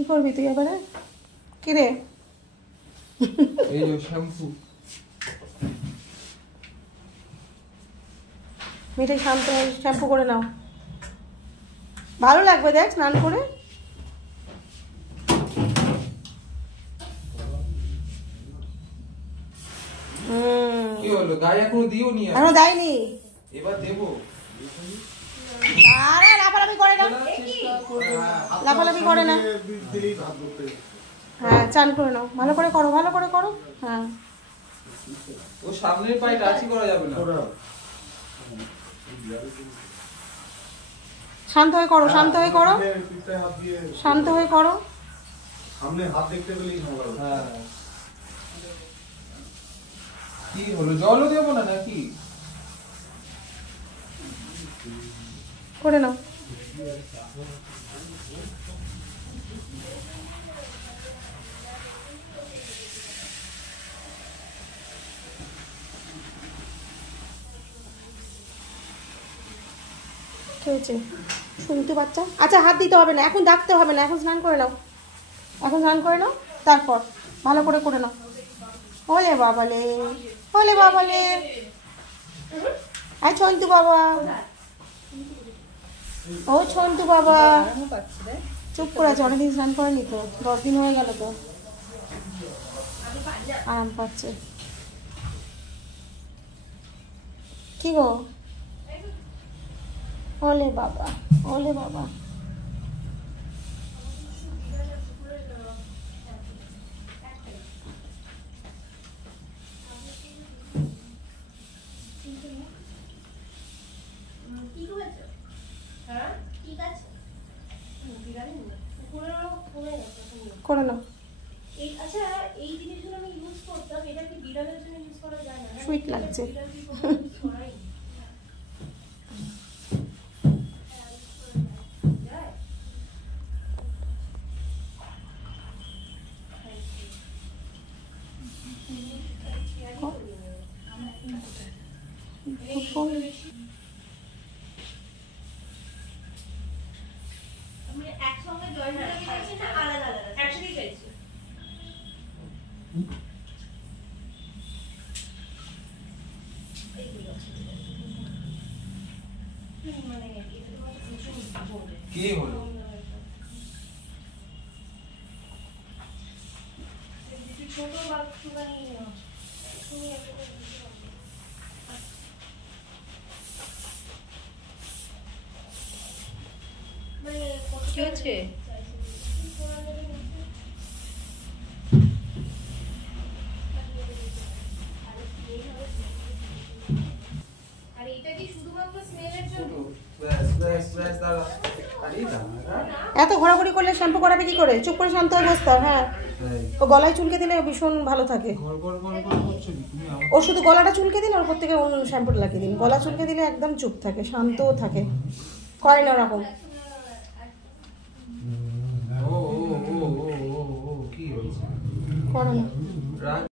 কি করবি তুই এবারে? কি রে? এই যে শ্যাম্পু। মিঠে শান্ত শ্যাম্পু করে নাও, ভালো লাগবে দেখ স্নান করে। কি হলো, গায়ে এখনো দিওনি? এখনো দেয়নি, এবার দেবো। আরে লাফালাফি করে না, লাফালাফি করে না। হ্যাঁ চান করে নাও, ভালো করে করো, ভালো করে করো। হ্যাঁ ও সামনের পায়ে টাচই করা যাবে না। শান্ত হয়ে করো, শান্ত হয়ে করো, শান্ত হয়ে করো। সামনে হাত দেখতে পেলেই ভালো। হ্যাঁ কি হলো, জলও দেবো না নাকি? করে নাও। কি হয়েছে শুনতে বাচ্চা? আচ্ছা হাত দিতে হবে না, এখন ডাকতে হবে না, এখন স্নান করে নাও, এখন স্নান করে নাও, তারপর ভালো করে করে নাও। ওলে বাবালে, ওলে বাবালে, আয় ছন্তু বাবা, ও ছন্তু বাবা চুপ করে আছে, অনেকদিন স্নান করেনি তো, 10 দিন হয়ে গেল তো, আরাম পাচ্ছে। কি গো? ওলে বাবা, ওলে বাবা। করে নাও। আচ্ছা এই জিনিসগুলো আমি ইউজ করতাম, এটা কি বিড়ালের জন্য ইউজ করা যায় না? সুইট লাগছে। একসঙ্গে জয়েন করে না, আলাদা আলাদা একসাথেই চাইছি। কি হলো? ছোট বাচ্চারা কি হচ্ছে? আর এটা কি শুধুমাত্র স্মেলের জন্য? এত ঘোরাঘুরি করলে শ্যাম্পু করাবে কি করে? চুপ করে শান্ত হয়ে বসতে হবে। হ্যাঁ ও গলায় চুলকে দিলে ভীষণ ভালো থাকে। ও শুধু গলাটা চুলকে দিন, ওর উপর থেকে অন্য শ্যাম্পুটা লাগিয়ে দিন। গলা চুলকে দিলে একদম চুপ থাকে, শান্তও থাকে, করে না ওরকম। কি হয়েছে? করে না।